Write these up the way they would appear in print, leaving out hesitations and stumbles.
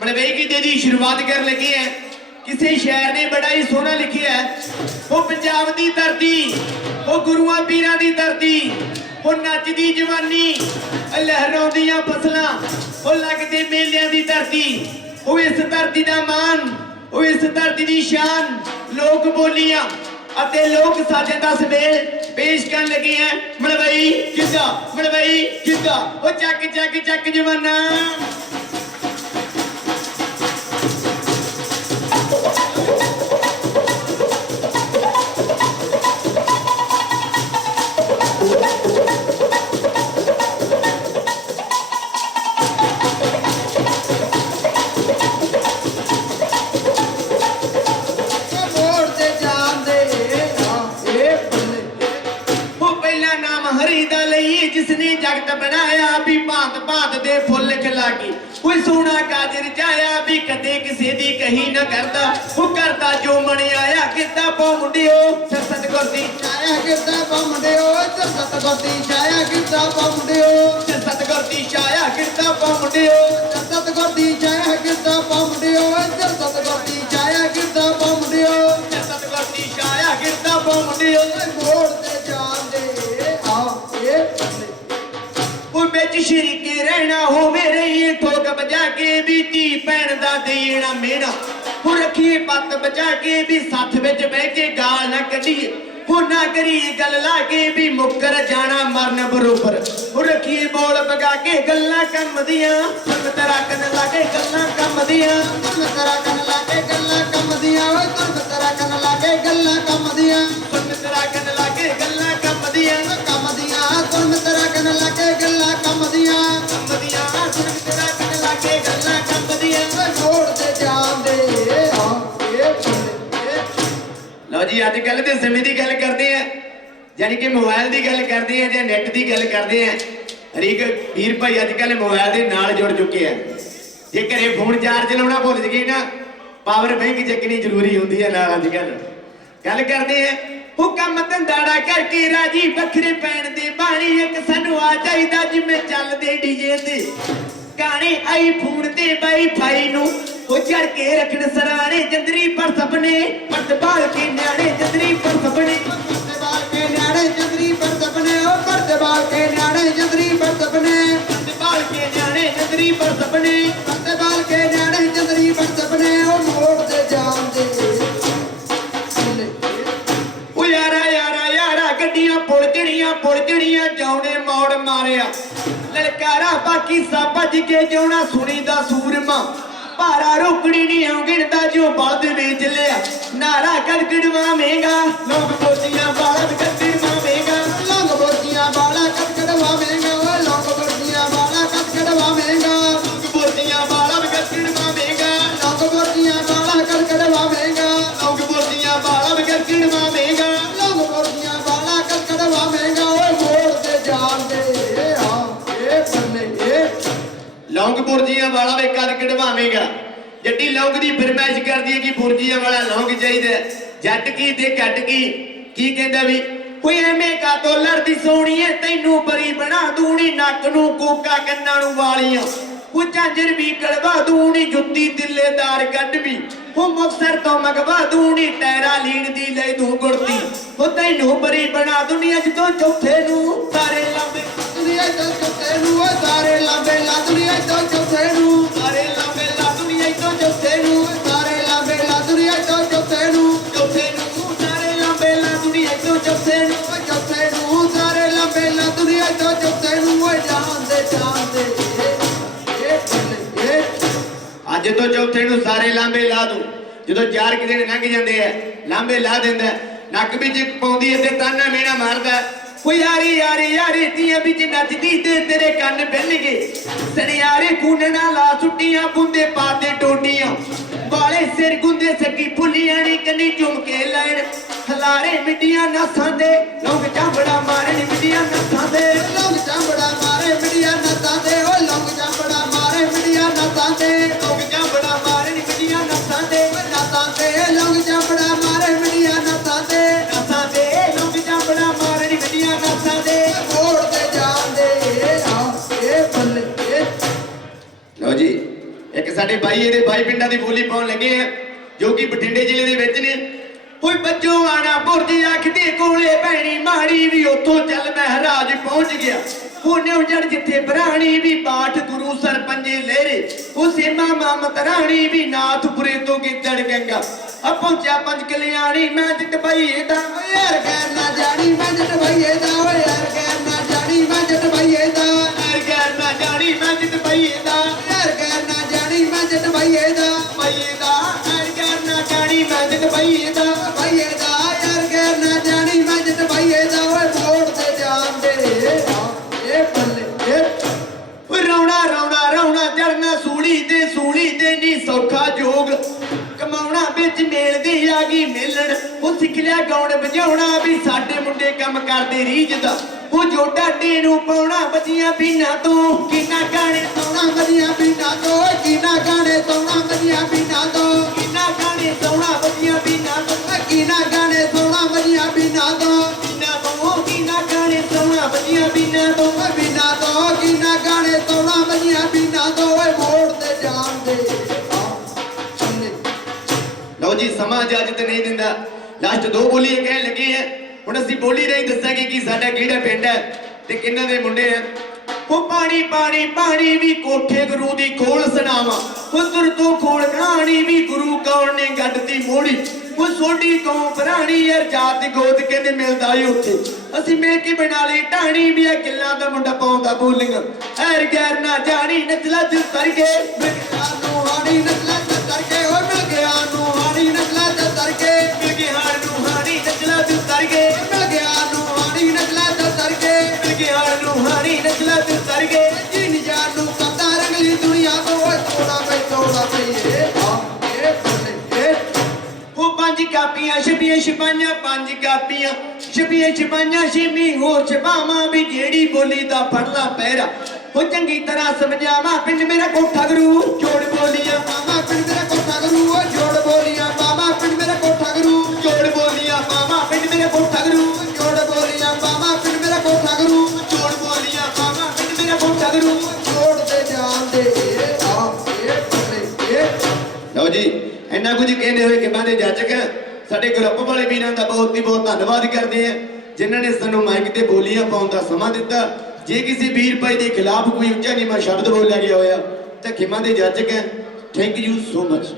मलवई गीते की शुरुआत कर लगे हैं। किसी शायर ने बड़ा ही सोहना लिखिया है, वो पंजाब की धरती, वो गुरुआं पीरां की धरती, वो नचदी जवानी, लहराउंदियां फसलां, वो लगदे मेलियां की धरती, वो इस धरती का मान, वो इस धरती की शान, लोक बोलियां अते लोक साजां दा समेल पेश करन लगे हैं। मलवई गिद्धा वो चक चक चक जवाना। जिसने जगत बनाया भी भांत भांत दे फुल खिलागी, कोई सोना काजर जाया भी कदे किसी दी कहीं न करता, वो करता जो मन आया किता पौ मुंडियो सतगुर दी छाया किता पौ मुंडियो सतगुर दी छाया किता पौ मुंडियो सतगुर दी छाया किता पौ मुंडियो सतगुर दी छाया किता पौ मुंडियो सतगुर दी छाया किता पौ मुंडियो सतगुर दी छाया किता पौ मुंडियो। मोड़ ते जान दे बिच शरीके रहना हो मेरे ये ठोक बजा के भी धी भैन दा देना मेरा, वो रखिए पत्त बचा के भी साथ बिच बह के गाल ना कढिए, वो ना करिए गल ला के भी मुकर जाना मरन बरोबर, वो रखिए बोल बगा के गल्लां कम दियां सुन तेरा कन लागे गल्लां कम दियां सुन तेरा कन लागे गल्लां कम दियां सुन तेरा कन लागे गल्लां कम दियां सुन तेरा कन लागे गल्लां कम दियां सुन तेरा कन लागे गल्लां कम दियां सुन तेरा कन लागे गल्लां कम दियां। छोड़ दे जान दे लो जी, अजकल के समय की गल करते हैं, यानी कि मोबाइल की गल करते हैं या नैट की गल करते हैं। हरेक वीर भाई अजकल मोबाइल के नाल जुड़ चुके हैं। जे घरे फोन चार्ज लाना भुल गए ना, पावर बैंक चकनी जरूरी होती है नाल। अजकल गल करते हैं वो कम धंधाड़ा करके राजी बखरे पैण दे बाणी, एक सानू आ चाहिदा जिवें चलदे डीजे ते गाने आई फोन ते वाईफाई नू वो चढ़ के रखन सराणे जंदरी पर सपने पर्द बाल के न्याणे जंदरी पर सपने पर्द बाल के न्याणे जंदरी पर सपने ओ पर्द बाल के न्याणे जंदरी पर सपने पर्द बाल के न्याणे जंदरी पर सपने पर्द बाल के न्याणे जंदरी पर सपने ओ मोड़ दे जान दे ओ यारा यारा यारा गड्डियां पुल जड़ियां जाउने मोड़ मारिया ललकारा बाकी सा भज के जाना सुनी दा सूरमा, भारा रोकड़ी नहीं गिनता जो बल्द बेच लिया, नारा कद कड़वावेगा लोग बोतियां बाला कद कड़वावेगा लोग बोतियां बाला कद कड़वावेगा लोग बोतियां बाला कद कड़वावेगा लोग बोतियां बाला कद कड़वावेगा लोग बोतियां बाला कद कड़वावेगा लोग बोतियां बाला कद कड़वावेगा लोग बोतियां बाला कद कड़वावेगा। ओए मोड़ दे जान दे लौंग बुर्जियां वाला वे कद कढ़वावेगा, जड्डी लौंग दी फरमाइश करदी है कि बुर्जियां वाला लौंग चाहिए, जट की ते कट की कहंदा भी कोई एवें का तो लड़दी सोहणीए तैनू बरी बना दूनी नक नू कोका कन्नां नू वालियां वो झांजर भी कड़वा दूनी जुत्ती तिल्लेदार कड भी वो मुक्तसर तो मंगवा दूनी टैरा लीन दी ले दूं गुड़ती वो तैनू बरी बना दूनी अज तो चौथे नू तारे लांबे दुनिया तो चौथे नू तारे लांबे ला दुनिया तो चौथे नू तारे लांबे ला दुनिया तो चौथे नू तारे लांबे ला दुनिया तो चौथे नू तारे लांबे ला दुनिया तो चौथे नू तारे लांबे ला दुनिया तो चौथे नू। जान दे अज तो चौथे नू सारे लांबे ला दूं, जो 4 दिन लंघ जाते हैं लांबे ला देंदा, नक विच पाउंदी ते ताना मेना मारदा, कोई यारी यारी यारी तियां बिच नचदी ते तेरे कन्न बहनगे सनियारे कूनना ला सुट्टियां बुंदे पाते टोटियां वाले सिर गुंदे सकी फुलियां नी कन्नी झुमके लैण खलारे मिट्टियां नसां दे लोग चांबड़ा मारन मिट्टियां नसां दे लोग चांबड़ा मारे मिट्टियां नसां दे ओ लोग चांबड़ा मारे मिट्टियां नसां दे लोग चांबड़ा मारन मिट्टियां नसां दे लोग चांबड़ा मारे मिट्टियां नसां दे लोग चांबड़ा मारन मिट्टियां नसां दे मोड़ दे जान दे ए बल्ले। लो जी एक साडे भाई इहदे भाई पिंडां दी बोली पाउण लगे हैं जो कि बठिंडे जिले दे विच ने। कोई बच्चों आना बुरज आखदे कोले भैणी माड़ी भी उथों चल महराज पहुंच गया। पुण्य जड़ जिथे बराणी भी पाठ गुरु सरपंजे लेरे उसे मामा मतराणी भी नाथपुरे तो गिद्दड़ गंगा अब पहुंचा पंच कल्याणी मैं जित भाई दा यार गैर ना जानी मैं जित भाई दा यार गैर ना जानी मैं जित भाई दा यार गैर ना जानी मैं जित भाई दा यार गैर ना जानी मैं जित भाई दा यार गैर ना जानी मैं जित भाई दा यार गैर ना जानी मैं जित भाई दा ओए मोड़ ते जान दे रौना रौना रौना चढ़ना सूली दे नी सौखा जोग कमाउणा बिच मेल दी आ गई मिलन वो सिख लिया गाउण बजाउणा भी साडे मुंडे कम करदे रीझ दा वो जोड़ा टेनू पाउणा बजियां बिना तो किना गाने सौणा बजियां बिना तो किना गाने सौणा बजियां बिना तो किना गाने सौणा बजियां बिना तो किना गाने सौणा बजियां बिना तो किना गाने सौणा बजियां बिना तो किना गाने सौणा बजियां बिना तो मोड़ ते जान दे। लो जी समा इजाजत नहीं दिंदा लास्ट दो बोलियां कह लगे हैं हुण असीं बोली नहीं दसांगे कि साडा किहड़ा पिंड है ते किन्ना दे मुंडे हैं। वो पानी पानी पानी भी कोठे गुरु दी खोल सुनावा उधर तो खोल कहानी भी गुरु कौन ने गड्डती मोड़ी वो सोडी कौम पुरानी यार जात गोद कहते मिलदा ही उत्थे असीं मिल के बना ली ढाणी भी आ किल्लां दा मुंडा पाउंदा बोलियां हैर गैर ना जानी नचला दिल तर के नू हानी नचला दिल तर के ओ मिल गया नू हानी नचला दिल तर के मिल गया नू हानी नचला दिल तर के मिल गया नू हानी नचला दिल तर के मिल गया नू हानी नचला दिल तर के जिन जानू कता रंगली दुनिया को थोड़ा पे पांच कापियां छपियां छपाइयां पांच कापियां छपियां छपाइयां छेमी होर छपावां भी जेड़ी बोली दा फड़ला पैरा वो चंगी तरह समझावा पिंड मेरा कोठा गुरु जोड़ बोलियां मामा पिंड मेरा कोठा गुरु जोड़ बोलियां मामा पिंड मेरा कोठा गुरु जोड़ बोलियां मामा पिंड मेरा कोठा गुरु जोड़ बोलियां मामा पिंड मेरा कोठा गुरु जोड़ बोलियां मामा पिंड मेरा कोठा गुरु जोड़ दे जान दे लो जी इन्ना कुछ कहते हुए कि बादे जाचक साडे ग्रुप वाले वीरां दा बहुत ही बहुत धन्नवाद करते हैं जिन्होंने सानू माइक ते बोलियां पाउण दा समां दिता। जे किसी वीर भाई के खिलाफ कोई उच्चा नीवां शब्द बोलिया गया होया तां खिमा दे जाचक है। Thank you so much.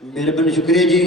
मेहरबानी शुक्रिया जी।